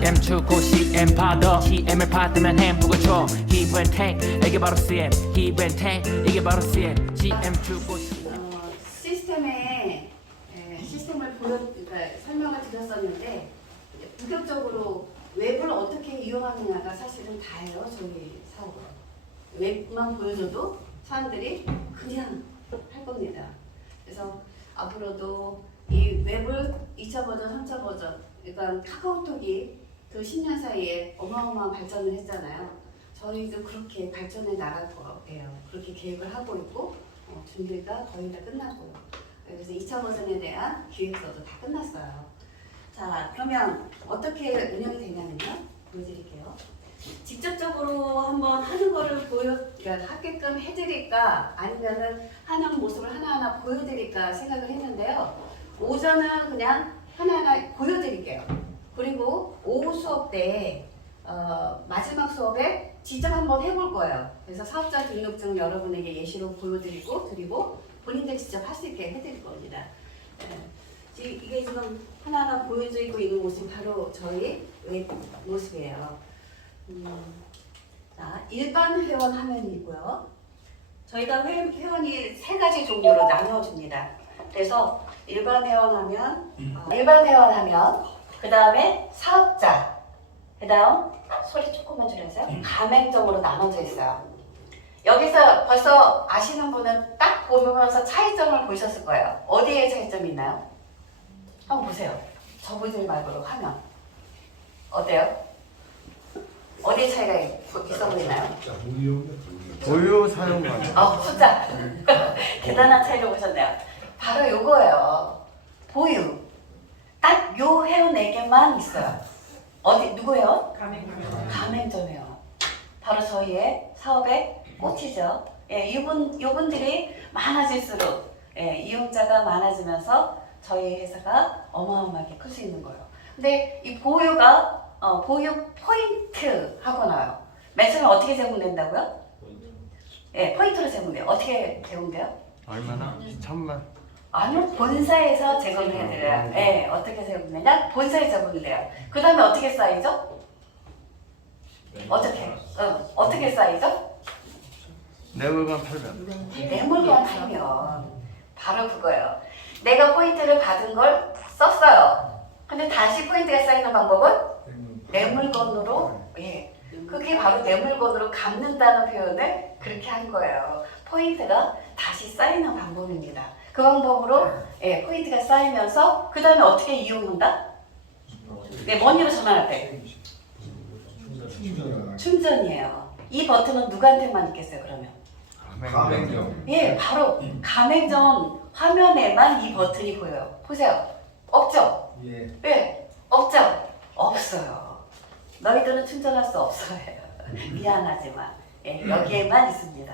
CM 주고 CM 받아 CM을 받으면 햄버거 줘 Give and take 이게 바로 CM Give and take 이게 바로 CM CM 주고 시스템을 그러니까 설명을 드렸었는데 본격적으로 웹을 어떻게 이용하느냐가 사실은 다예요. 저희 사업은 웹만 보여줘도 사람들이 그냥 할 겁니다. 그래서 앞으로도 이 웹을 2차 버전, 3차 버전, 그러니까 카카오톡이 그 10년 사이에 어마어마한 발전을 했잖아요. 저희도 그렇게 발전해 나갈 거예요. 그렇게 계획을 하고 있고 준비가 거의 다 끝났고요. 그래서 2차 버전에 대한 기획서도 다 끝났어요. 자, 그러면 어떻게 운영이 되냐면요. 보여드릴게요. 직접적으로 한번 하는 거를 그러니까 하게끔 해드릴까 아니면은 하는 모습을 하나하나 보여드릴까 생각을 했는데요. 오전은 그냥 하나하나 보여드릴게요. 그리고 오후 수업 때 마지막 수업에 직접 한번 해볼 거예요. 그래서 사업자 등록증 여러분에게 예시로 보여드리고 본인들 직접 할 수 있게 해드릴 겁니다. 이게 지금 하나하나 보여지고 있는 모습이 바로 저희 웹 모습이에요. 자, 일반 회원 화면이고요. 저희가 회원이 세 가지 종류로 나누어줍니다. 그래서 일반 회원 화면, 그 다음에 사업자, 그 다음 소리 조금만 줄여주세요. 가맹점으로 나눠져 있어요. 여기서 벌써 아시는 분은 딱 보면서 차이점을 보셨을 거예요. 어디에 차이점이 있나요? 한번 보세요. 저분들 말고도 화면. 어때요? 어디에 차이가 있어 보이나요? 보유 사용만. 숫자. 대단한 차이를 보셨네요. 바로 요거예요. 보유. 딱 요 회원에게만 있어요. 어디 누구예요? 가맹점이에요. 바로 저희의 사업의 꽃이죠. 예, 요분들이 많아질수록 이용자가 많아지면서 저희 회사가 어마어마하게 클 수 있는 거예요. 근데 이 보유가 보유 포인트 하고 나요. 맨 처음에 어떻게 제공된다고요? 예, 포인트로 제공돼요. 어떻게 제공돼요? 얼마나? 1,000만. 아니요, 본사에서 제공을 해드려요. 예, 어떻게 제공되냐? 본사에 제공돼요. 그 다음에 어떻게 쌓이죠? 어떻게 쌓이죠? 내 물건 팔면. 내 물건 팔면 바로 그거예요. 내가 포인트를 받은 걸 썼어요. 근데 다시 포인트가 쌓이는 방법은 내 물건으로, 그게 바로 내 물건으로 갚는다는 표현을 그렇게 한 거예요. 포인트가 다시 쌓이는 방법입니다. 그 방법으로 포인트가 쌓이면서 그 다음에 어떻게 이용한다? 머니로 전환할 때 충전이에요. 이 버튼은 누구한테만 있겠어요 그러면? 가맹점. 예, 바로 가맹점 화면에만 이 버튼이 보여요. 보세요. 없죠? 예. 없죠? 없어요. 너희들은 충전할 수 없어요. 미안하지만 여기에만 있습니다.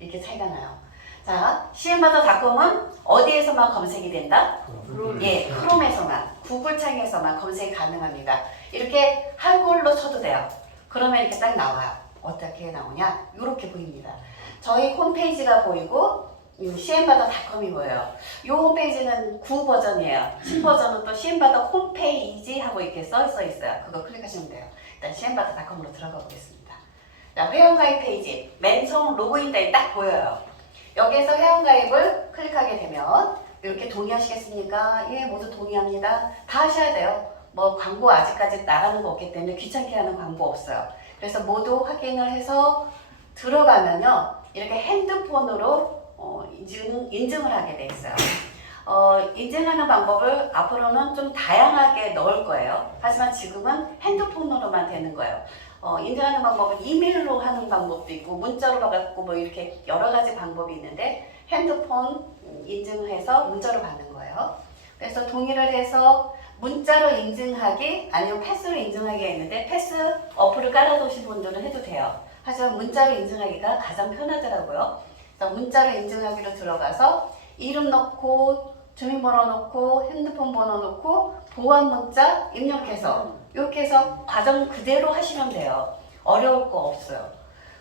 이렇게 차이가 나요. 자, CM바더닷컴은 어디에서만 검색이 된다? 크롬에서만, 구글 창에서만 검색이 가능합니다. 이렇게 한글로 쳐도 돼요. 그러면 이렇게 딱 나와요. 어떻게 나오냐? 이렇게 보입니다. 저희 홈페이지가 보이고 CM바더닷컴이 보여요. 이 홈페이지는 9 버전이에요. 10 버전은 또 CM바더 홈페이지 하고 이렇게 써 있어요. 그거 클릭하시면 돼요. 일단 CM바더닷컴으로 들어가 보겠습니다. 자, 회원가입 페이지, 맨 처음 로그인란이 딱 보여요. 여기에서 회원가입을 클릭하게 되면 이렇게 동의하시겠습니까? 예, 모두 동의합니다. 다 하셔야 돼요. 뭐 광고 아직까지 나가는 거 없기 때문에 귀찮게 하는 광고 없어요. 그래서 모두 확인을 해서 들어가면요, 이렇게 핸드폰으로 인증을 하게 돼 있어요. 인증하는 방법을 앞으로는 좀 다양하게 넣을 거예요. 하지만 지금은 핸드폰으로만 되는 거예요. 인증하는 방법은 이메일로 하는 방법도 있고 문자로 받고 뭐 이렇게 여러 가지 방법이 있는데 핸드폰 인증해서 문자로 받는 거예요. 그래서 동의를 해서 문자로 인증하기 아니면 패스로 인증하기가 있는데 패스 어플을 깔아두신 분들은 해도 돼요. 하지만 문자로 인증하기가 가장 편하더라고요. 그래서 문자로 인증하기로 들어가서 이름 넣고 주민번호 넣고 핸드폰 번호 넣고 보안 문자 입력해서 이렇게 해서 과정 그대로 하시면 돼요. 어려울 거 없어요.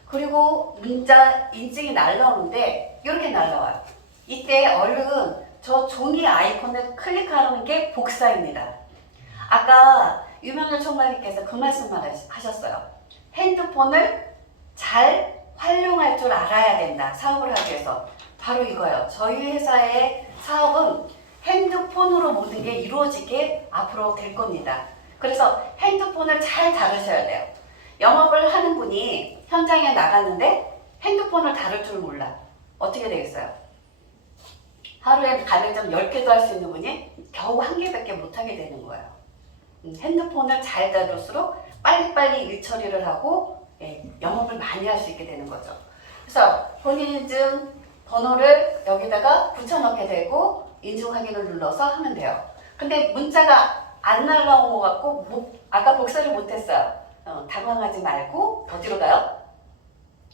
그리고 문자 인증이 날라오는데 이렇게 날라와요. 이때 얼른 저 종이 아이콘을 클릭하는 게 복사입니다. 아까 유명한 총괄님께서 그 말씀만 하셨어요. 핸드폰을 잘 활용할 줄 알아야 된다. 사업을 하기 위해서. 바로 이거예요. 저희 회사의 사업은 핸드폰으로 모든 게 이루어지게 앞으로 될 겁니다. 그래서 핸드폰을 잘 다루셔야 돼요. 영업을 하는 분이 현장에 나갔는데 핸드폰을 다룰 줄 몰라. 어떻게 되겠어요? 하루에 가맹점 10개도 할 수 있는 분이 겨우 1개밖에 못하게 되는 거예요. 핸드폰을 잘 다룰수록 빨리빨리 일 처리를 하고 영업을 많이 할 수 있게 되는 거죠. 그래서 본인 인증 번호를 여기다가 붙여넣게 되고 인증 확인을 눌러서 하면 돼요. 근데 문자가 안 날라온 것 같고 아까 복사를 못했어요. 당황하지 말고 어디로 가요?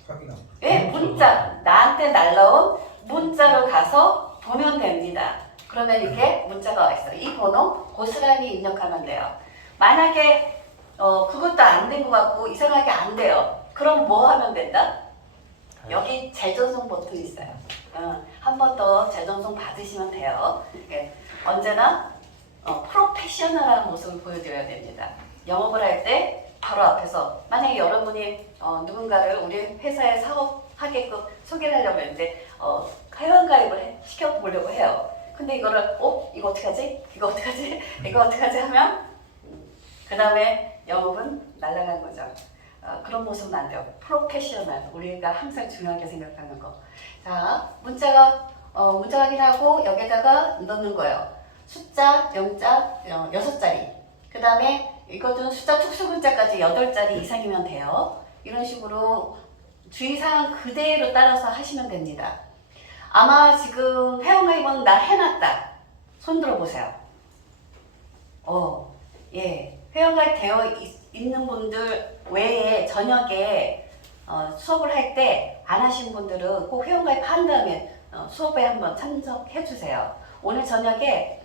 확인하고. 예, 문자. 나한테 날라온 문자로 가서 보면 됩니다. 그러면 이렇게 문자가 와 있어요. 이 번호 고스란히 입력하면 돼요. 만약에 그것도 안 된 것 같고 이상하게 안 돼요. 그럼 뭐 하면 된다? 여기 재전송 버튼이 있어요. 한 번 더 재전송 받으시면 돼요. 언제나 프로페셔널한 모습을 보여드려야 됩니다. 영업을 할 때 바로 앞에서 만약에 여러분이 누군가를 우리 회사에 사업하게끔 소개를 하려고 했는데 회원가입을 시켜보려고 해요. 근데 이거를 이거 어떻게 하지? 이거 어떻게 하지? 이거 어떻게 하지? 하면 그 다음에 영업은 날아간 거죠. 그런 모습은 안 돼요. 프로페셔널. 우리가 항상 중요하게 생각하는 거. 자, 문자 확인하고 여기다가 넣는 거예요. 숫자, 영자, 6자리. 그 다음에 이거는 숫자 특수문자까지 8자리 이상이면 돼요. 이런 식으로 주의사항 그대로 따라서 하시면 됩니다. 아마 지금 회원가입은 나 해놨다. 손 들어보세요. 예. 회원가입 되어 있는 분들 외에 저녁에 수업을 할 때 안 하신 분들은 꼭 회원가입 한 다음에 수업에 한번 참석해 주세요. 오늘 저녁에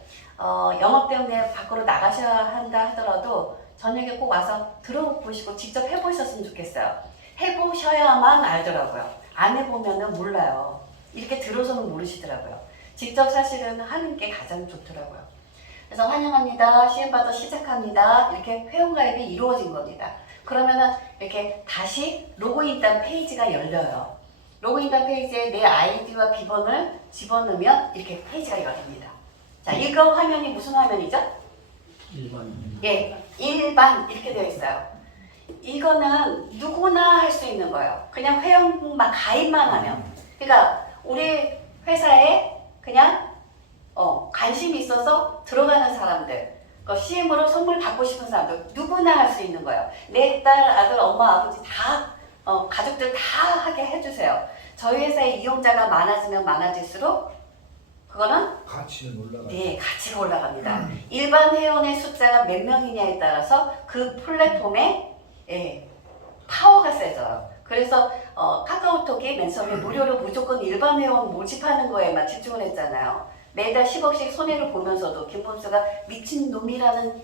영업 때문에 밖으로 나가셔야 한다 하더라도 저녁에 꼭 와서 들어보시고 직접 해보셨으면 좋겠어요. 해보셔야만 알더라고요. 안 해보면은 몰라요. 이렇게 들어서는 모르시더라고요. 직접 사실은 하는 게 가장 좋더라고요. 그래서 환영합니다. 시행받아 시작합니다. 이렇게 회원가입이 이루어진 겁니다. 그러면은 이렇게 다시 로그인단 페이지가 열려요. 로그인단 페이지에 내 아이디와 비번을 집어넣으면 이렇게 페이지가 열립니다. 자, 이거 화면이 무슨 화면이죠? 일반. 예, 일반 이렇게 되어 있어요. 이거는 누구나 할 수 있는 거예요. 그냥 회원만 가입만 하면. 그러니까 우리 회사에 그냥 관심이 있어서 들어가는 사람들, CM으로 선물 받고 싶은 사람들 누구나 할 수 있는 거예요. 내 딸, 아들, 엄마, 아버지 다 가족들 다 하게 해주세요. 저희 회사의 이용자가 많아지면 많아질수록 그거는 가치는 올라가요. 네, 가치가 올라갑니다. 일반 회원의 숫자가 몇 명이냐에 따라서 그 플랫폼에 파워가 세져요. 그래서 카카오톡이 맨 처음에 무료로 무조건 일반 회원 모집하는 거에만 집중을 했잖아요. 매달 10억씩 손해를 보면서도 김범수가 미친놈이라는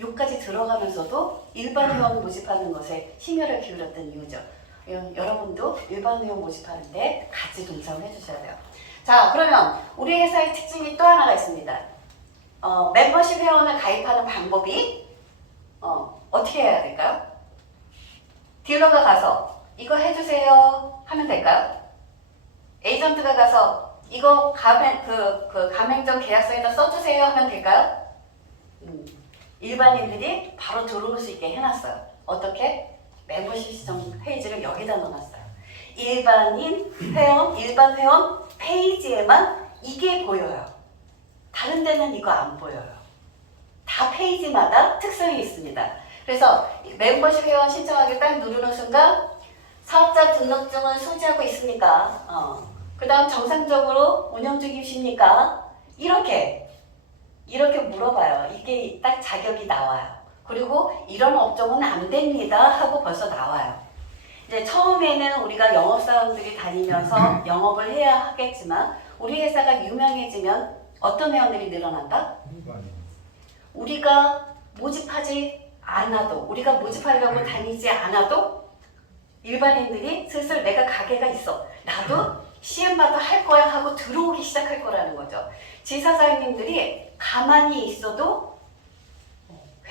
욕까지 들어가면서도 일반 회원 모집하는 것에 심혈을 기울였던 이유죠. 여러분도 일반 회원 모집하는데 같이 동참을 해주셔야 돼요. 자, 그러면 우리 회사의 특징이 또 하나가 있습니다. 멤버십 회원을 가입하는 방법이 어떻게 해야 될까요? 딜러가 가서 이거 해주세요 하면 될까요? 에이전트가 가서 이거 가맹점 계약서에다 써주세요 하면 될까요? 일반인들이 바로 들어올 수 있게 해놨어요. 어떻게? 멤버십 시청 페이지를 여기다 넣어놨어요. 일반 회원 페이지에만 이게 보여요. 다른 데는 이거 안 보여요. 다 페이지마다 특성이 있습니다. 그래서 멤버십 회원 신청하기 딱 누르는 순간 사업자 등록증은 소지하고 있습니까? 그 다음 정상적으로 운영 중이십니까? 이렇게 물어봐요. 이게 딱 자격이 나와요. 그리고 이런 업종은 안 됩니다 하고 벌써 나와요. 이제 처음에는 우리가 영업사원들이 다니면서 영업을 해야 하겠지만 우리 회사가 유명해지면 어떤 회원들이 늘어난다? 우리가 모집하지 않아도, 우리가 모집하려고 다니지 않아도 일반인들이 슬슬 내가 가게가 있어, 나도 CM받아 할 거야 하고 들어오기 시작할 거라는 거죠. 지사장님들이 가만히 있어도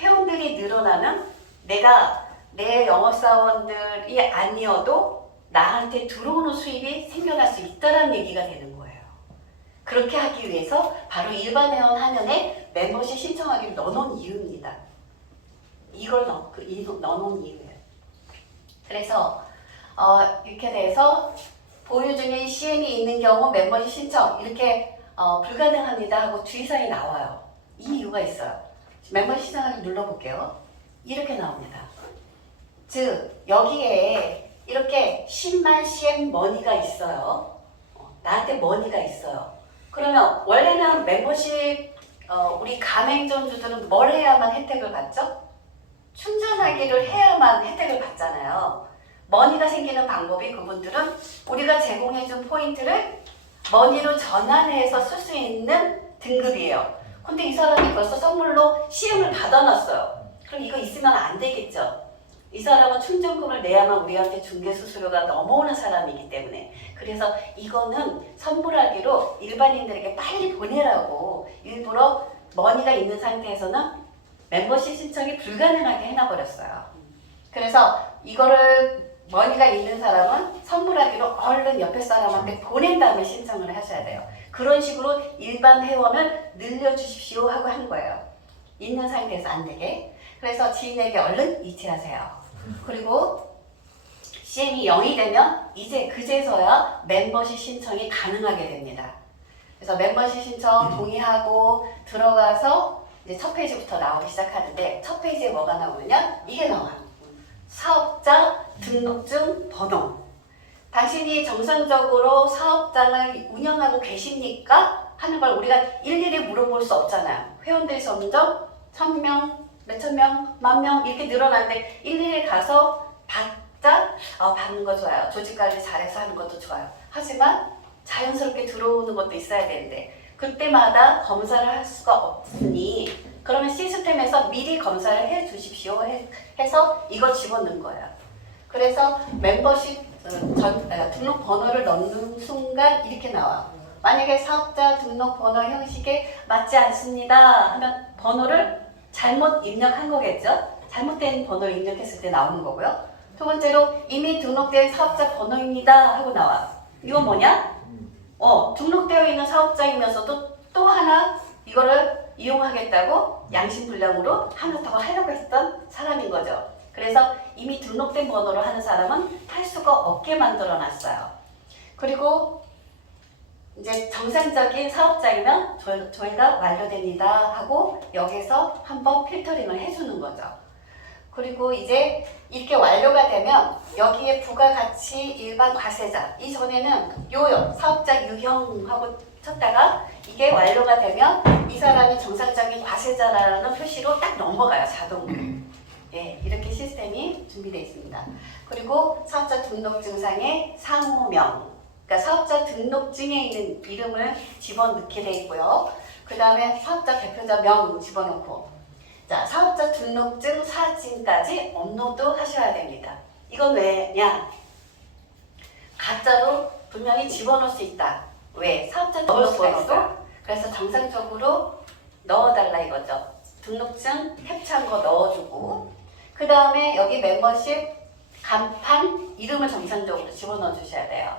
회원들이 늘어나면 내가 내 영업사원들이 아니어도 나한테 들어오는 수입이 생겨날 수 있다는 얘기가 되는 거예요. 그렇게 하기 위해서 바로 일반 회원 화면에 멤버십 신청하기를 넣어놓은 이유입니다. 이걸 넣어놓은 이유예요. 그래서 이렇게 돼서 보유 중인 CM이 있는 경우 멤버십 신청 이렇게 불가능합니다 하고 주의사항이 나와요. 이 이유가 있어요. 멤버십 신청을 눌러볼게요. 이렇게 나옵니다. 즉 여기에 이렇게 10만 CM 머니가 있어요. 나한테 머니가 있어요. 그러면 원래는 멤버십 우리 가맹점주들은 뭘 해야만 혜택을 받죠? 충전하기를 해야만 혜택을 받잖아요. 머니가 생기는 방법이 그분들은 우리가 제공해준 포인트를 머니로 전환해서 쓸 수 있는 등급이에요. 근데 이 사람이 벌써 선물로 CM을 받아놨어요. 그럼 이거 있으면 안 되겠죠. 이 사람은 충전금을 내야만 우리한테 중개수수료가 넘어오는 사람이기 때문에 그래서 이거는 선물하기로 일반인들에게 빨리 보내라고 일부러 머니가 있는 상태에서는 멤버십 신청이 불가능하게 해놔버렸어요. 그래서 이거를 머니가 있는 사람은 선물하기로 얼른 옆에 사람한테 보낸 다음에 신청을 하셔야 돼요. 그런 식으로 일반 회원을 늘려주십시오 하고 한 거예요. 있는 상태에서 안 되게. 그래서 지인에게 얼른 이체하세요. 그리고 CM이 0이 되면 이제 그제서야 멤버십 신청이 가능하게 됩니다. 그래서 멤버십 신청 동의하고 들어가서 이제 첫 페이지부터 나오기 시작하는데 첫 페이지에 뭐가 나오느냐? 이게 나와요. 사업자 등록증 번호. 당신이 정상적으로 사업장을 운영하고 계십니까? 하는 걸 우리가 일일이 물어볼 수 없잖아요. 회원들이 점점 1000명, 몇천 명, 만 명 이렇게 늘어나는데 일일이 가서 받는 거 좋아요. 조직 관리 잘해서 하는 것도 좋아요. 하지만 자연스럽게 들어오는 것도 있어야 되는데 그때마다 검사를 할 수가 없으니 그러면 시스템에서 미리 검사를 해 주십시오 해서 이걸 집어넣은 거예요. 그래서 멤버십 등록 번호를 넣는 순간 이렇게 나와. 만약에 사업자 등록 번호 형식에 맞지 않습니다 하면 번호를 잘못 입력한 거겠죠? 잘못된 번호를 입력했을 때 나오는 거고요. 두 번째로 이미 등록된 사업자 번호입니다 하고 나와. 이건 뭐냐? 등록되어 있는 사업자이면서도 또 하나 이거를 이용하겠다고 양심불량으로 하나 더 하려고 했던 사람인 거죠. 그래서 이미 등록된 번호로 하는 사람은 할 수가 없게 만들어 놨어요. 그리고 이제 정상적인 사업자이면 저희가 완료됩니다 하고 여기서 한번 필터링을 해주는 거죠. 그리고 이제 이렇게 완료가 되면 여기에 부가가치 일반 과세자 이전에는 요요 사업자 유형하고 쳤다가 이게 완료가 되면 이 사람이 정상적인 과세자라는 표시로 딱 넘어가요. 자동으로. 예, 이렇게 시스템이 준비되어 있습니다. 그리고 사업자 등록증상의 상호명 그러니까 사업자 등록증에 있는 이름을 집어넣게 되어 있고요. 그 다음에 사업자 대표자 명 집어넣고 자, 사업자 등록증 사진까지 업로드 하셔야 됩니다. 이건 왜냐? 가짜로 분명히 집어넣을 수 있다. 왜? 사업자 등록번호가 그래서 정상적으로 넣어달라 이거죠. 등록증 캡처한 거 넣어주고 그 다음에 여기 멤버십 간판 이름을 정상적으로 집어넣어 주셔야 돼요.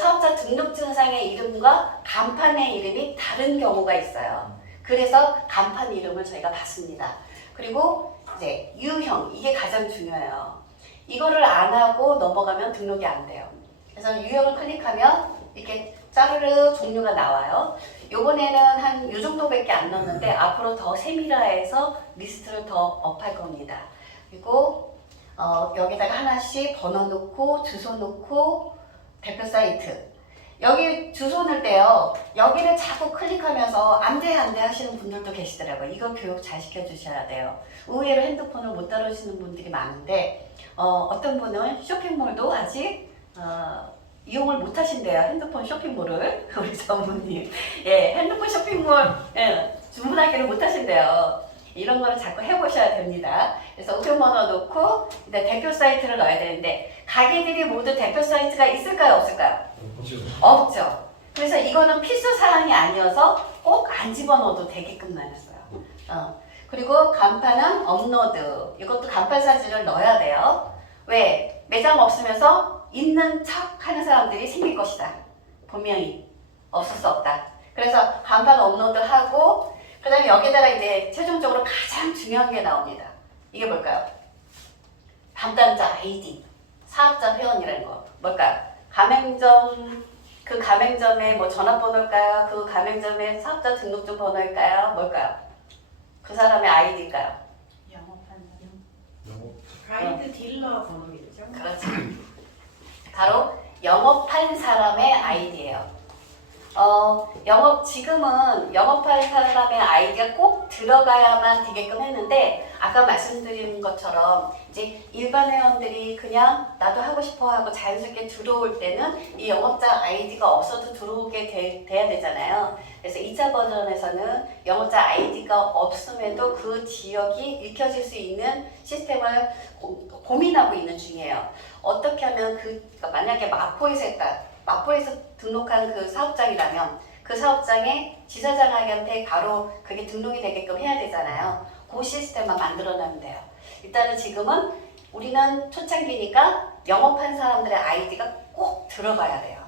사업자 등록증상의 이름과 간판의 이름이 다른 경우가 있어요. 그래서 간판 이름을 저희가 받습니다. 그리고 이제 유형 이게 가장 중요해요. 이거를 안 하고 넘어가면 등록이 안 돼요. 그래서 유형을 클릭하면 이렇게 짜르르 종류가 나와요. 요번에는 한 요 정도밖에 안 넣었는데 앞으로 더 세밀화해서 리스트를 더 업할 겁니다. 그리고 여기다가 하나씩 번호 넣고 주소 넣고 대표 사이트 여기 주소 넣을 때요. 여기를 자꾸 클릭하면서 안 돼 하시는 분들도 계시더라고요. 이거 교육 잘 시켜주셔야 돼요. 의외로 핸드폰을 못 다루시는 분들이 많은데 어떤 분은 쇼핑몰도 아직 이용을 못 하신대요. 핸드폰 쇼핑몰을 우리 전무님 예, 핸드폰 쇼핑몰 주문하기를 못 하신대요. 이런 거를 자꾸 해보셔야 됩니다. 그래서 우편번호 넣고 대표 사이트를 넣어야 되는데 가게들이 모두 대표 사이트가 있을까요? 없을까요? 없죠. 그래서 이거는 필수 사항이 아니어서 꼭 안 집어넣어도 되게끔 나눴어요. 그리고 간판은 업로드. 이것도 간판 사진을 넣어야 돼요. 왜? 매장 없으면서 있는 척 하는 사람들이 생길 것이다. 분명히 없을 수 없다. 그래서 간판 업로드하고 그 다음에 여기다가 이제 최종적으로 가장 중요한 게 나옵니다. 이게 뭘까요? 담당자 아이디, 사업자 회원이라는 거. 뭘까요? 가맹점, 그 가맹점의 뭐 전화번호일까요? 그 가맹점의 사업자 등록증 번호일까요? 뭘까요? 그 사람의 아이디일까요? 영업한 가이드 딜러 번호겠죠? 그렇죠. 바로 영업한 사람의 아이디예요. 지금은 영업할 사람의 아이디가 꼭 들어가야만 되게끔 했는데 아까 말씀드린 것처럼 이제 일반 회원들이 그냥 나도 하고 싶어 하고 자연스럽게 들어올 때는 이 영업자 아이디가 없어도 들어오게 돼야 되잖아요. 그래서 2차 버전에서는 영업자 아이디가 없음에도 그 지역이 읽혀질 수 있는 시스템을 고민하고 있는 중이에요. 어떻게 하면 만약에 마포에서 했다. 마포에서 등록한 그 사업장이라면 그 사업장에 지사장한테 바로 그게 등록이 되게끔 해야 되잖아요. 그 시스템만 만들어내면 돼요. 일단은 지금은 우리는 초창기니까 영업한 사람들의 아이디가 꼭 들어가야 돼요.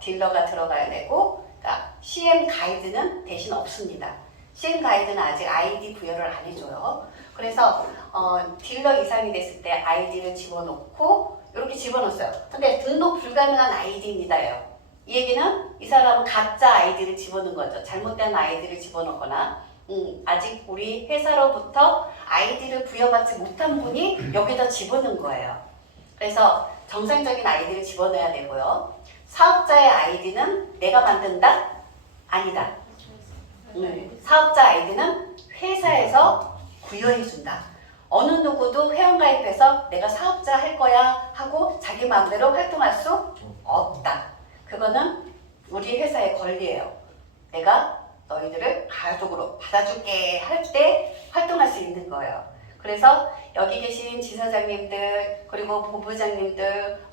딜러가 들어가야 되고, 그러니까 CM 가이드는 대신 없습니다. CM 가이드는 아직 아이디 부여를 안 해줘요. 그래서 딜러 이상이 됐을 때 아이디를 집어넣고 이렇게 집어넣었어요. 근데 등록 불가능한 아이디입니다요. 이 얘기는 이 사람은 가짜 아이디를 집어넣은 거죠. 잘못된 아이디를 집어넣거나 아직 우리 회사로부터 아이디를 부여받지 못한 분이 여기다 집어넣은 거예요. 그래서 정상적인 아이디를 집어넣어야 되고요. 사업자의 아이디는 내가 만든다? 아니다. 사업자 아이디는 회사에서 부여해준다. 어느 누구도 회원가입해서 내가 사업자 할 거야 하고 자기 마음대로 활동할 수 없다. 그거는 우리 회사의 권리예요. 내가 너희들을 가족으로 받아줄게 할 때 활동할 수 있는 거예요. 그래서 여기 계신 지사장님들 그리고 본부장님들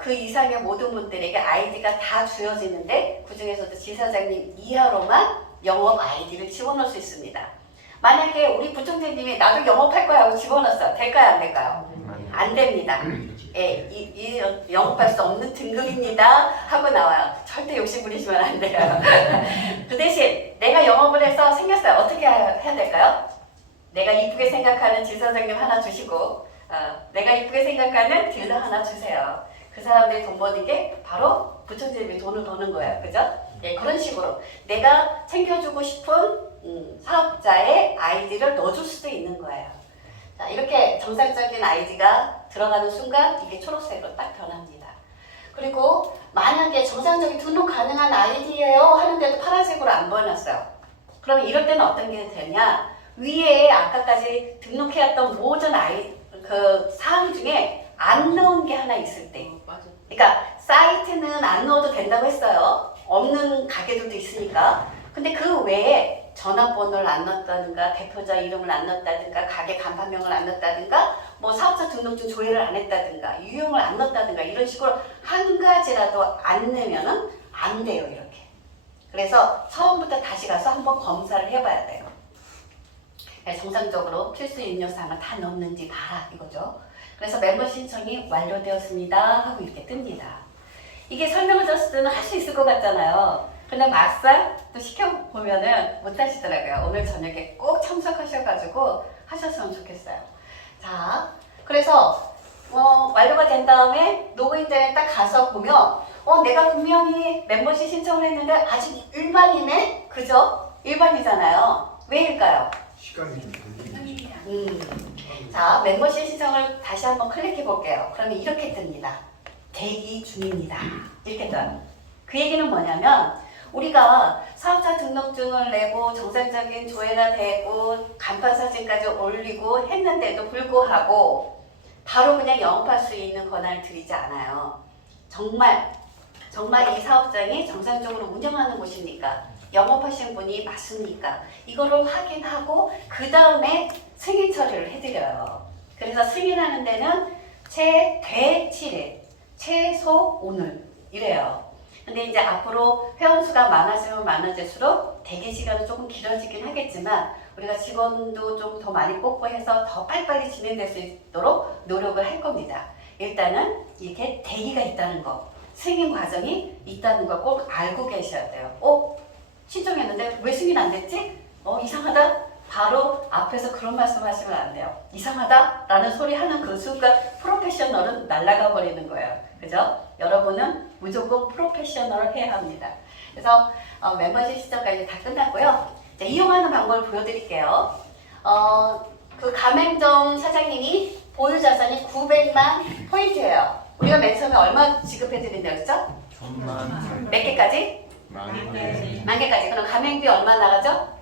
그 이상의 모든 분들에게 아이디가 다 주어지는데 그 중에서도 지사장님 이하로만 영업 아이디를 집어넣을 수 있습니다. 만약에 우리 부총재님이 나도 영업할 거야 하고 집어넣었어요. 될까요? 안 될까요? 안 됩니다. 예, 이 영업할 수 없는 등급입니다 하고 나와요. 절대 욕심 부리시면 안 돼요. 그 대신 내가 영업을 해서 생겼어요. 어떻게 해야 될까요? 내가 이쁘게 생각하는 지사장님 하나 주시고 내가 이쁘게 생각하는 딜러 하나 주세요. 그 사람들이 돈 버는 게 바로 부총재님이 돈을 버는 거예요. 그죠? 예, 그런 식으로 내가 챙겨주고 싶은 사업자의 아이디를 넣어줄 수도 있는 거예요. 자, 이렇게 정상적인 아이디가 들어가는 순간 이게 초록색으로 딱 변합니다. 그리고 만약에 정상적인 등록 가능한 아이디예요 하는데도 파란색으로 안 보여놨어요. 그러면 이럴 때는 어떤 게 되냐? 위에 아까까지 등록해왔던 모든 그 사항 중에 안 넣은 게 하나 있을 때. 그러니까 사이트는 안 넣어도 된다고 했어요. 없는 가게들도 있으니까. 근데 그 외에 전화번호를 안 넣었다든가 대표자 이름을 안 넣었다든가 가게 간판명을 안 넣었다든가 뭐 사업자 등록증 조회를 안 했다든가 유형을 안 넣었다든가 이런 식으로 한 가지라도 안 내면은 안 돼요. 이렇게. 그래서 처음부터 다시 가서 한번 검사를 해봐야 돼요. 정상적으로 필수 입력사항을 다 넣었는지 봐라 이거죠. 그래서 멤버 신청이 완료되었습니다 하고 이렇게 뜹니다. 이게 설명을 들었을 때는 할 수 있을 것 같잖아요. 근데 막상 또 시켜보면은 못 하시더라고요. 오늘 저녁에 꼭 참석하셔가지고 하셨으면 좋겠어요. 자, 그래서 완료가 된 다음에 로그인전에 딱 가서 보면 내가 분명히 멤버십 신청을 했는데 아직 일반이네? 그죠? 일반이잖아요. 왜일까요? 시간이 좀 걸리네. 자, 멤버십 신청을 다시 한번 클릭해 볼게요. 그러면 이렇게 뜹니다. 대기 중입니다. 이렇게 떠요. 그 얘기는 뭐냐면 우리가 사업자 등록증을 내고 정상적인 조회가 되고 간판 사진까지 올리고 했는데도 불구하고 바로 그냥 영업할 수 있는 권한을 드리지 않아요. 정말 이 사업장이 정상적으로 운영하는 곳입니까? 영업하신 분이 맞습니까? 이거를 확인하고 그 다음에 승인 처리를 해드려요. 그래서 승인하는 데는 최대 7일, 최소 오늘 이래요. 근데 이제 앞으로 회원수가 많아지면 많아질수록 대기 시간은 조금 길어지긴 하겠지만 우리가 직원도 좀 더 많이 뽑고 해서 더 빨리빨리 진행될 수 있도록 노력을 할 겁니다. 일단은 이렇게 대기가 있다는 거, 승인 과정이 있다는 걸 꼭 알고 계셔야 돼요. 신청했는데 왜 승인 안 됐지? 이상하다? 바로 앞에서 그런 말씀 하시면 안 돼요. 이상하다? 라는 소리 하는 그 순간 프로페셔널은 날아가 버리는 거예요. 그죠? 여러분은 무조건 프로페셔널을 해야 합니다. 그래서 멤버십 시점까지 다 끝났고요. 이제 이용하는 방법을 보여드릴게요. 그 가맹점 사장님이 보유 자산이 900만 포인트예요. 우리가 맨 처음에 얼마 지급해드린다고 했죠? 몇 개까지? 만 개까지. 그럼 가맹비 얼마 나가죠?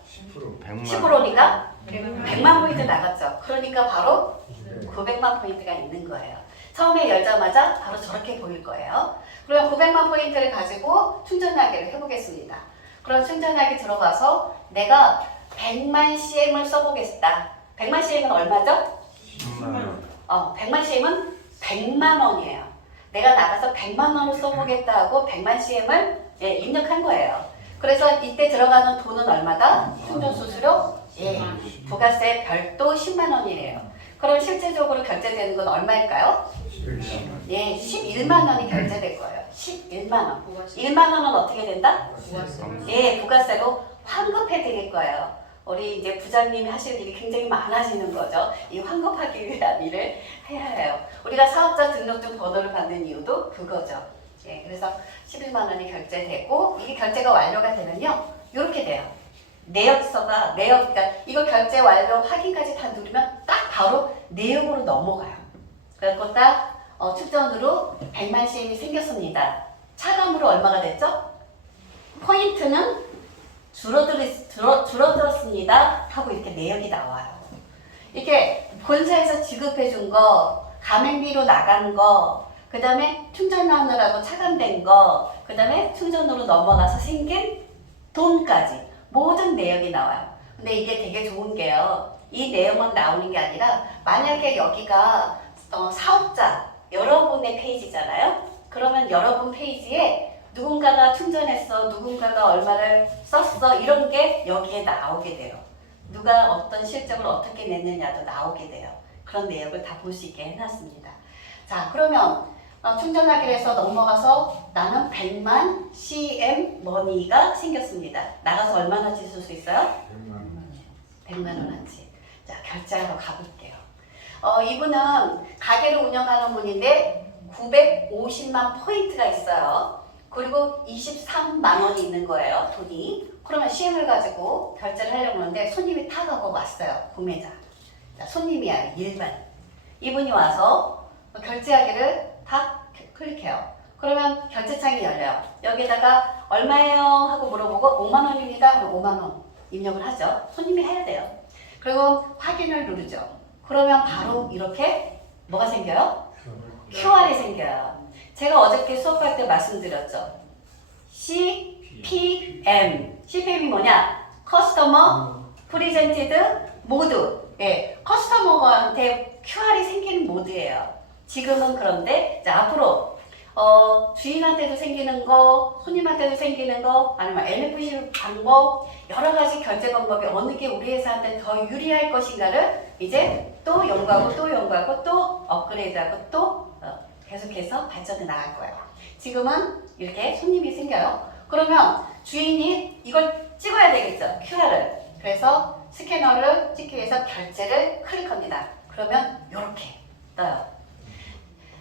100만. 10%니까 100만 포인트 나갔죠. 그러니까 바로 900만 포인트가 있는 거예요. 처음에 열자마자 바로 저렇게 보일 거예요. 그럼 900만 포인트를 가지고 충전하기를 해보겠습니다. 그럼 충전하기 들어가서 내가 100만 CM을 써보겠다. 100만 CM은 얼마죠? 10만 원. 100만 CM은 100만 원이에요. 내가 나가서 100만 원을 써보겠다 하고 100만 CM을 입력한 거예요. 그래서 이때 들어가는 돈은 얼마다? 충전 수수료? 부가세 별도 10만 원이에요. 그럼 실제적으로 결제되는 건 얼마일까요? 11만 원이 결제될 거예요. 11만 원. 1만 원은 어떻게 된다? 부가세로 환급해 드릴 거예요. 우리 이제 부장님이 하실 일이 굉장히 많아지는 거죠. 이 환급하기 위한 일을 해야 해요. 우리가 사업자 등록증 번호를 받는 이유도 그거죠. 그래서 11만 원이 결제되고 이게 결제가 완료가 되면요. 이렇게 돼요. 그러니까 이거 결제 완료 확인까지 다 누르면 딱 바로 내역으로 넘어가요. 그래서 딱 축전으로 100만 CM이 생겼습니다. 차감으로 얼마가 됐죠? 포인트는 줄어들었습니다 하고 이렇게 내역이 나와요. 이렇게 본사에서 지급해 준 거, 가맹비로 나간 거, 그 다음에 충전하느라고 차감된 거, 그 다음에 충전으로 넘어가서 생긴 돈까지 모든 내역이 나와요. 근데 이게 되게 좋은 게요. 이 내용만 나오는 게 아니라 만약에 여기가 사업자 여러분의 페이지잖아요. 그러면 여러분 페이지에 누군가가 충전했어, 누군가가 얼마를 썼어 이런 게 여기에 나오게 돼요. 누가 어떤 실적을 어떻게 냈느냐도 나오게 돼요. 그런 내역을 다 볼 수 있게 해놨습니다. 자, 그러면 충전하기로 해서 넘어가서 나는 100만 CM 머니가 생겼습니다. 나가서 얼마나치 쓸 수 있어요? 100만 원어치. 자, 결제하러 가볼게요. 이분은 가게를 운영하는 분인데 950만 포인트가 있어요. 그리고 23만 원이 있는 거예요, 돈이. 그러면 CM을 가지고 결제를 하려고 하는데 손님이 타가고 왔어요, 구매자. 자, 손님이 아니라 일반. 이분이 와서 결제하기를 다 클릭해요. 그러면 결제창이 열려요. 여기다가 얼마예요? 하고 물어보고 5만 원입니다. 그럼 5만 원 입력을 하죠. 손님이 해야 돼요. 그리고 확인을 누르죠. 그러면 바로 이렇게 뭐가 생겨요? QR이 생겨요. 제가 어저께 수업할 때 말씀드렸죠. CPM. CPM이 뭐냐? 커스터머 프리젠티드 모드. 커스터머한테 QR이 생기는 모드예요. 지금은 그런데 이제 앞으로 주인한테도 생기는 거, 손님한테도 생기는 거, 아니면 NFC 방법, 여러 가지 결제 방법이 어느 게 우리 회사한테 더 유리할 것인가를 이제 또 연구하고 또 연구하고 또 업그레이드하고 또 계속해서 발전해 나갈 거예요. 지금은 이렇게 손님이 생겨요. 그러면 주인이 이걸 찍어야 되겠죠. QR을. 그래서 스캐너를 찍기 위해서 결제를 클릭합니다. 그러면 이렇게 떠요.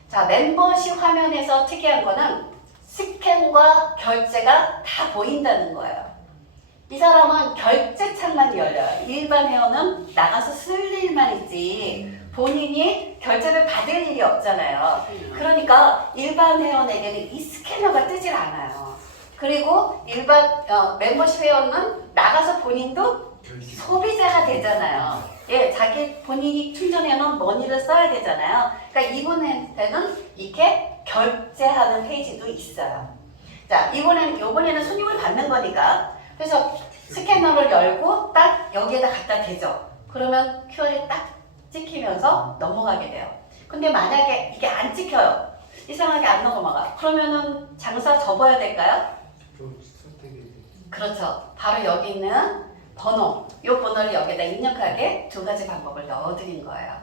자, 멤버십 화면에서 특이한 거는 스캔과 결제가 다 보인다는 거예요. 이 사람은 결제창만 열려요. 일반 회원은 나가서 쓸 일만 있지 본인이 결제를 받을 일이 없잖아요. 그러니까 일반 회원에게는 이 스캐너가 뜨질 않아요. 그리고 일반 멤버십 회원은 나가서 본인도 소비자가 되잖아요. 자기 본인이 충전해놓은 머니를 써야 되잖아요. 그러니까 이분한테는 이렇게 결제하는 페이지도 있어요. 자, 이번에는 손님을 받는 거니까 그래서 스캐너를 열고 딱 여기에다 갖다 대죠. 그러면 QR이 딱 찍히면서 넘어가게 돼요. 근데 만약에 이게 안 찍혀요. 이상하게 안 넘어가. 그러면은 장사 접어야 될까요? 그렇죠. 바로 여기 있는 번호, 요 번호를 여기다 입력하게 두 가지 방법을 넣어드린 거예요.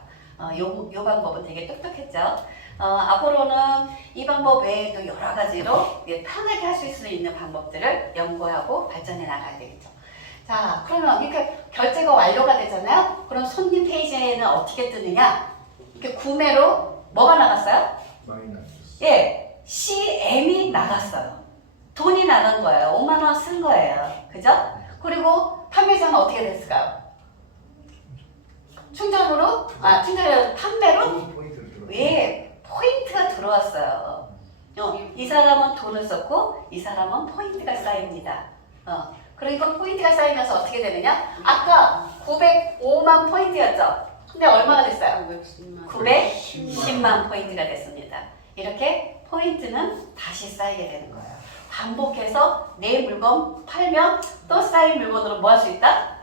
요 방법은 되게 똑똑했죠. 앞으로는 이 방법 외에도 여러 가지로 편하게 하실 수 있는 방법들을 연구하고 발전해 나가야 되겠죠. 자, 그러면 이렇게 결제가 완료가 되잖아요. 그럼 손님 페이지에는 어떻게 뜨느냐? 이렇게 구매로 뭐가 나갔어요? 예, CM이 나갔어요. 돈이 나간 거예요. 5만 원 쓴 거예요. 그죠? 그리고 판매자는 어떻게 됐을까요? 충전으로? 판매로? 예, 포인트가 들어왔어요. 이 사람은 돈을 썼고 이 사람은 포인트가 쌓입니다. 그러니까 포인트가 쌓이면서 어떻게 되느냐? 아까 905만 포인트였죠? 근데 얼마가 됐어요? 910만 포인트가 됐습니다. 이렇게 포인트는 다시 쌓이게 되는 거예요. 반복해서 내 물건 팔면 또 쌓인 물건으로 뭐 할 수 있다?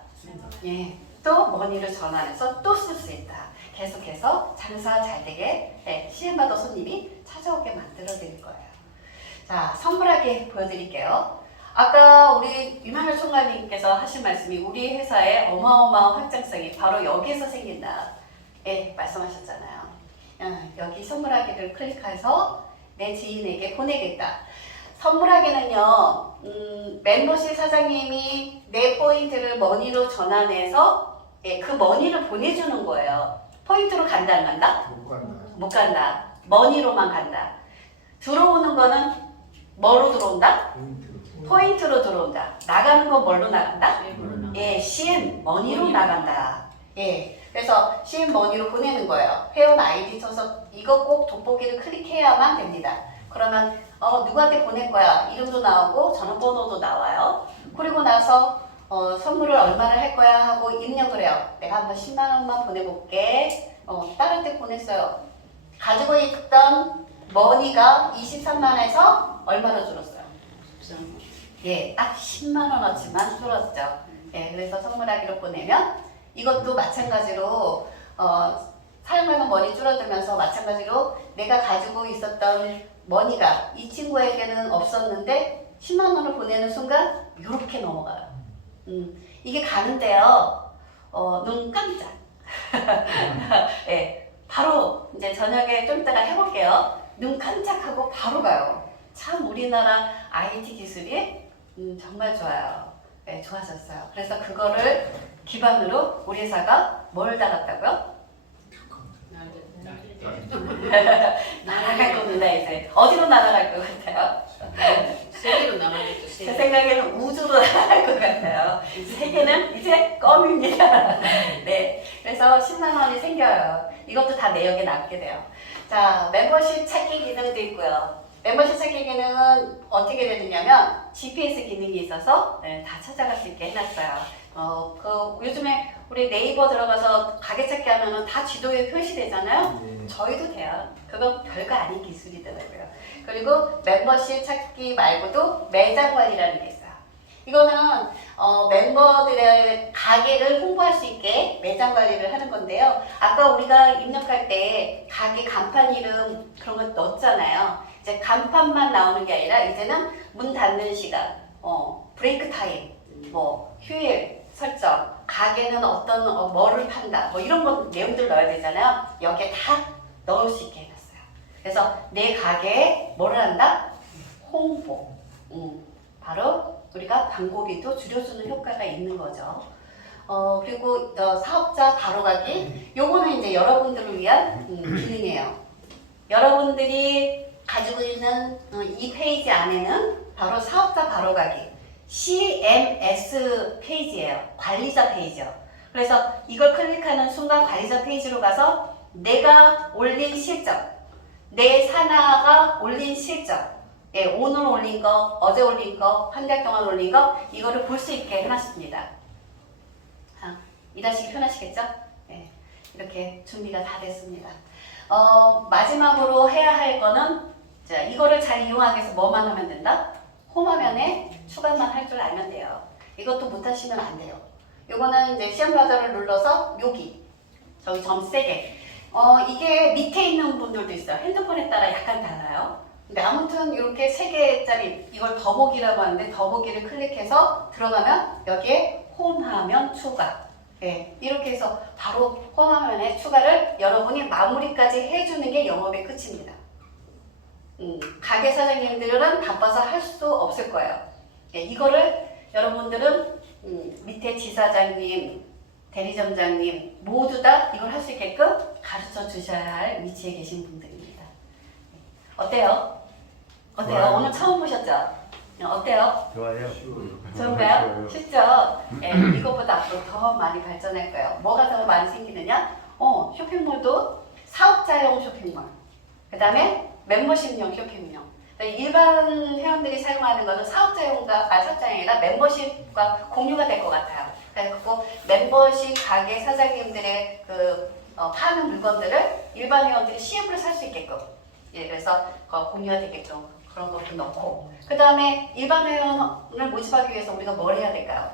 예, 또 머니를 전환해서 또 쓸 수 있다. 계속해서 장사 잘 되게 CM받아 손님이 찾아오게 만들어 드릴 거예요. 자, 선물하게 보여드릴게요. 아까 우리 유명열 총괄님께서 하신 말씀이 우리 회사의 어마어마한 확장성이 바로 여기에서 생긴다. 예, 말씀하셨잖아요. 여기 선물하기를 클릭해서 내 지인에게 보내겠다. 선물하기는요, 멤버십 사장님이 내 포인트를 머니로 전환해서 그 머니를 보내주는 거예요. 포인트로 간다 안 간다? 못 간다. 머니로만 간다. 들어오는 거는 뭐로 들어온다? 포인트로 들어온다. 나가는 건 뭘로 나간다? 예, CM 머니로 나간다. 예, 그래서 CM 머니로 보내는 거예요. 회원 아이디 쳐서 이거 꼭 돋보기를 클릭해야만 됩니다. 그러면 누구한테 보낼 거야? 이름도 나오고 전화번호도 나와요. 그리고 나서 선물을 얼마를 할 거야 하고 입력을 해요. 내가 한번 10만 원만 보내볼게. 딸한테 보냈어요. 가지고 있던 머니가 23만에서 얼마로 줄었어요? 예, 딱 10만 원어치만 줄었죠. 예, 그래서 선물하기로 보내면 이것도 마찬가지로 사용하는 머니 줄어들면서 마찬가지로 내가 가지고 있었던 머니가 이 친구에게는 없었는데 10만 원을 보내는 순간 이렇게 넘어가요. 이게 가는데요. 눈 깜짝. 예, 바로 이제 저녁에 좀 이따가 해볼게요. 눈 깜짝하고 바로 가요. 참 우리나라 IT 기술이 정말 좋아요. 네, 좋아졌어요. 그래서 그거를 기반으로 우리 회사가 뭘 달았다고요? 날아갈 겁니다. 이제 어디로 날아갈 것 같아요? 세계로 나가겠죠. 제 생각에는 우주로 날아갈 것 같아요. 세계는 이제 껌입니다. 네, 그래서 10만 원이 생겨요. 이것도 다 내역에 남게 돼요. 자, 멤버십 찾기 기능도 있고요. 멤버십 찾기 기능은 어떻게 되느냐면 GPS 기능이 있어서 다 찾아갈 수 있게 해놨어요. 요즘에 우리 네이버 들어가서 가게 찾기 하면은 다 지도에 표시되잖아요. 저희도 돼요. 그건 별거 아닌 기술이더라고요. 그리고 멤버십 찾기 말고도 매장 관리라는 게 있어요. 이거는 멤버들의 가게를 홍보할 수 있게 매장 관리를 하는 건데요. 아까 우리가 입력할 때 가게 간판 이름 그런 거 넣었잖아요. 이제 간판만 나오는 게 아니라 이제는 문 닫는 시간, 브레이크 타임, 뭐 휴일 설정, 가게는 어떤 뭐를 판다, 뭐 이런 거 내용들 넣어야 되잖아요. 여기에 다 넣을 수 있게 해놨어요. 그래서 내 가게에 뭐를 한다? 홍보. 바로 우리가 광고비도 줄여주는 효과가 있는 거죠. 그리고 사업자 바로가기, 요거는 이제 여러분들을 위한 기능이에요. 여러분들이 가지고 있는 이 페이지 안에는 바로 사업자 바로가기 CMS 페이지예요. 관리자 페이지요. 그래서 이걸 클릭하는 순간 관리자 페이지로 가서 내가 올린 실적, 내 산하가 올린 실적, 예, 오늘 올린 거, 어제 올린 거, 한 달 동안 올린 거, 이거를 볼 수 있게 해놨습니다. 일하시기 편하시겠죠? 예, 이렇게 준비가 다 됐습니다. 마지막으로 해야 할 거는, 자, 이거를 잘 이용하기 위해서 뭐만 하면 된다? 홈화면에 추가만 할 줄 알면 돼요. 이것도 못하시면 안 돼요. 요거는 이제 시험바다를 눌러서 여기, 저기 점 세게. 이게 밑에 있는 분들도 있어요. 핸드폰에 따라 약간 달라요. 근데 아무튼 이렇게 3개짜리 이걸 더보기라고 하는데 더보기를 클릭해서 들어가면 여기에 홈화면 추가. 예, 이렇게 해서 바로 홈화면에 추가를 여러분이 마무리까지 해주는 게 영업의 끝입니다. 가게 사장님들은 바빠서 할 수 없을 거예요. 예, 이거를 여러분들은 밑에 지사장님, 대리점장님 모두 다 이걸 할 수 있게끔 가르쳐 주셔야 할 위치에 계신 분들입니다. 어때요? 어때요? 좋아요. 오늘 처음 보셨죠? 어때요? 좋아요. 좋은가요? 쉽죠? 예, 이것보다 앞으로 더 많이 발전할 거예요. 뭐가 더 많이 생기느냐? 쇼핑몰도 사업자용 쇼핑몰, 그 다음에 멤버십용 쇼핑몰. 일반 회원들이 사용하는 것은 사업자가 아니라 멤버십과 공유가 될 것 같아요. 그래서 멤버십 가게 사장님들의 파는 물건들을 일반 회원들이 CF를 살 수 있게끔, 예, 그래서 공유가 되게끔 그런 것도 넣고, 그 다음에 일반 회원을 모집하기 위해서 우리가 뭘 해야 될까요?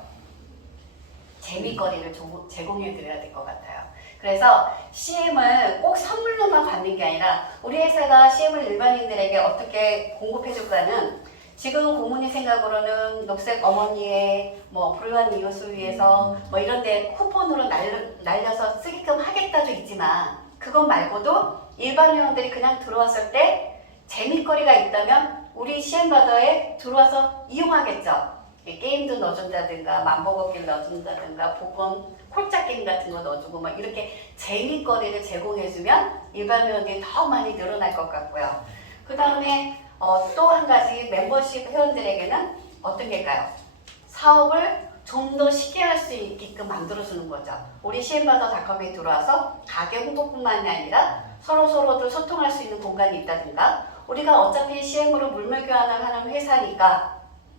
재미거리를 제공해 드려야 될 것 같아요. 그래서 CM을 꼭 선물로만 받는 게 아니라 우리 회사가 CM을 일반인들에게 어떻게 공급해 줄까는 지금 고모님 생각으로는 녹색 어머니의 불우한 이웃을 위해서 이런데 쿠폰으로 날려서 쓰게끔 하겠다도 있지만, 그것 말고도 일반 회원들이 그냥 들어왔을 때 재미거리가 있다면 우리 CM바더에 들어와서 이용하겠죠. 게임도 넣어준다든가 맘버거기를 넣어준다든가 복권 콜짝 게임 같은 거 넣어주고 이렇게 재미거리를 제공해주면 일반 회원들이 더 많이 늘어날 것 같고요. 그 다음에 또 한 가지 멤버십 회원들에게는 어떤 게일까요? 사업을 좀 더 쉽게 할 수 있게끔 만들어주는 거죠. 우리 CM바더닷컴에 들어와서 가게 홍보뿐만이 아니라 서로들 소통할 수 있는 공간이 있다든가, 우리가 어차피 CM으로 물물 교환을 하는 회사니까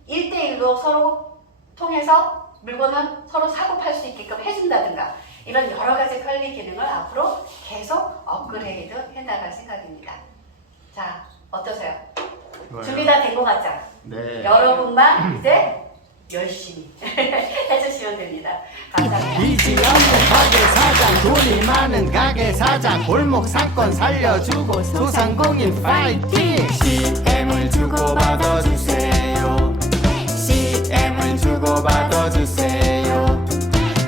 1대1로 서로 통해서 물건을 서로 사고 팔 수 있게끔 해준다든가, 이런 여러 가지 편리 기능을 앞으로 계속 업그레이드 해나갈 생각입니다. 자, 어떠세요? 좋아요. 준비 다 된 것 같죠? 네. 여러분만 이제 열심히 해주시면 됩니다. 감사합니다. 빚이 없는 가게 사장, 돈이 많은 가게 사장, 골목 상권 살려주고 소상공인 파이팅! CM을 주고받아 주세요. CM을 주고받아 주세요.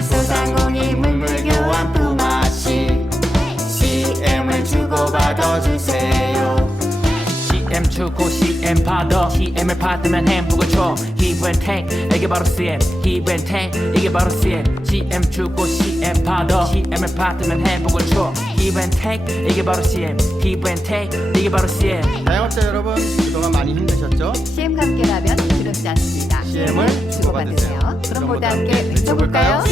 소상공인 물물 교환 품앗이 CM을 주고받아 주세요. CM 주고 CM 받아 CM을 받으면 행복을 줘 Give and take 이게 바로 CM Give and take 이게 바로 CM CM 주고 CM 받아 CM을 받으면 행복을 줘 Give and take 이게 바로 CM Give and take 이게 바로 CM 자영업자 여러분, 그동안 많이 힘드셨죠? CM과 함께라면 두렵지 않습니다. CM을 주고받으세요. 그럼 모두 함께 외쳐볼까요?